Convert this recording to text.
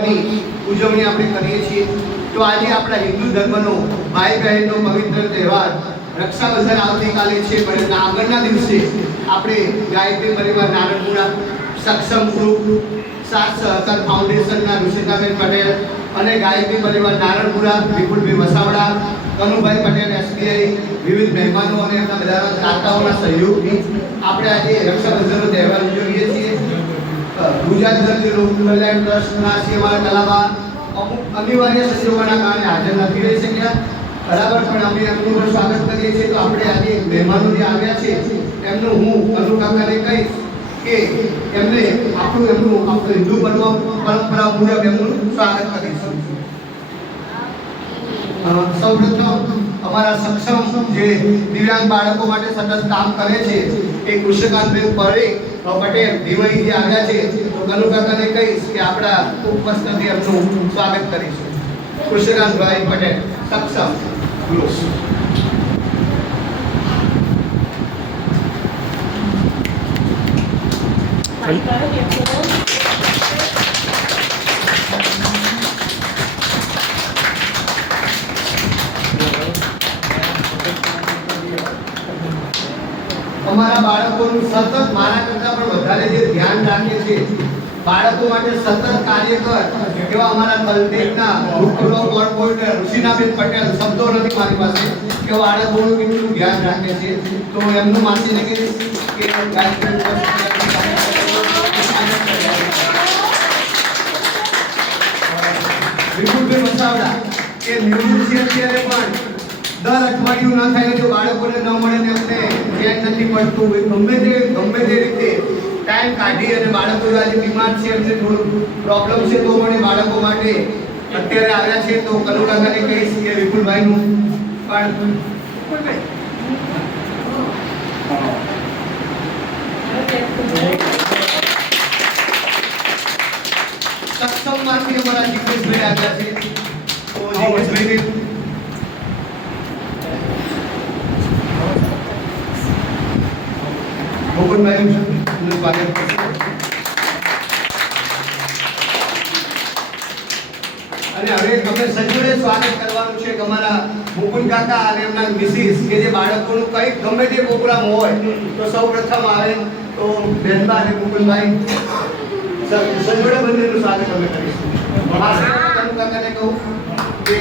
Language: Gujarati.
તહેવારની ઉજવણી આપણે કરીએ છીએ। તો આજે આપણા હિન્દુ ધર્મનો ભાઈ બહેનનો પવિત્ર તહેવાર રક્ષાબંધન આવતીકાલે છે, પણ આગળના દિવસે આપણે ગાયત્રી પરિવાર નારણપુરા, સક્ષમ ગ્રુપ, સાથ સહકાર ફાઉન્ડેશનના ઋષિતાબેન પટેલ અને ગાયત્રી પરિવાર નારણપુરા, વિપુલભાઈ વસાવડા, કનુભાઈ પટેલ, એસબીઆઈ, વિવિધ મહેમાનો અને એમના બધા દાતાઓના સહયોગથી આપણે આજે રક્ષાબંધનનો તહેવાર ઉજવીએ છીએ। ગુજરાત દર્દી લોક કલ્યાણ ટ્રસ્ટના સેવા કલાવા અમુક અનિવાર્ય સંજોગોના કારણે હાજર નથી રહી શક્યા, બરાબર, પણ અમે એમનું પણ સ્વાગત કરીએ છીએ। તો આપણે આજે મહેમાનો જે આવ્યા છે એમનું હું કનુ કાકાને કહીશ કે એમને આપણું હિન્દુ પરંપરા મુજબ એમનું સ્વાગત કરીશું। સૌપ્રથમ અમારા સક્ષમ જે દિવ્યાંગ બાળકો માટે સતત કામ કરે છે એ કૃષ્ણકાંતભાઈ પટેલ દિવાળી જે આવ્યા છે, તો કનુ કાકાને કહીશ કે આપણા ઉપસ્થિતિ એમનું સ્વાગત કરીશું। કૃષ્ણકાંતભાઈ પટેલ, સક્ષમ ગ્રુપ। અમારા બાળકોનું સતત મારા કરતા પણ વધારે જે ધ્યાન રાખે છે, બાળકો માટે સતત કાર્ય કર એવા અમારા કલ્પેકના મુખ્ય કોર્પોરેટર ઋષિનાબેન પટેલ, શબ્દો નથી મારી પાસે કે બાળકોનું કેટલું ધ્યાન રાખે છે। તો એમનું માસીને કહીશ કે વિપુલભાઈ વસાવડા કે નિવૃત્તિ અત્યારે પણ દર અઠવાડિયું ના થાય જો બાળકોને ન મળે ને એમને ચેન નથી પડતું, ગમે તે રીતે ટાઈમ કાઢી અને બાળકો આજે બીમાર છે, એમને થોડું પ્રોબ્લેમ છે, તો મને બાળકો માટે અત્યારે આવ્યા છે। તો કનુ કાકાને કહીશ કે વિપુલભાઈનું પણ સક્ષમમાંથી અમારા જીગ્નેશભાઈ આવ્યા છે, તો જીગ્નેશભાઈ અને હવે તમે સજ્જોડે સ્વાગત કરવાનું છે કે અમારા મુકુંદ કાકા અને એમના મિસિસ કે જે બાળકોનું કંઈક ગમે તે પ્રોગ્રામ હોય તો સૌ પ્રથમ આવે તો બેનબા અને મુકુંદભાઈ સજ્જોડે બંનેનું સ્વાગત અમે કરીશું। કનુ કાકાને કહું કે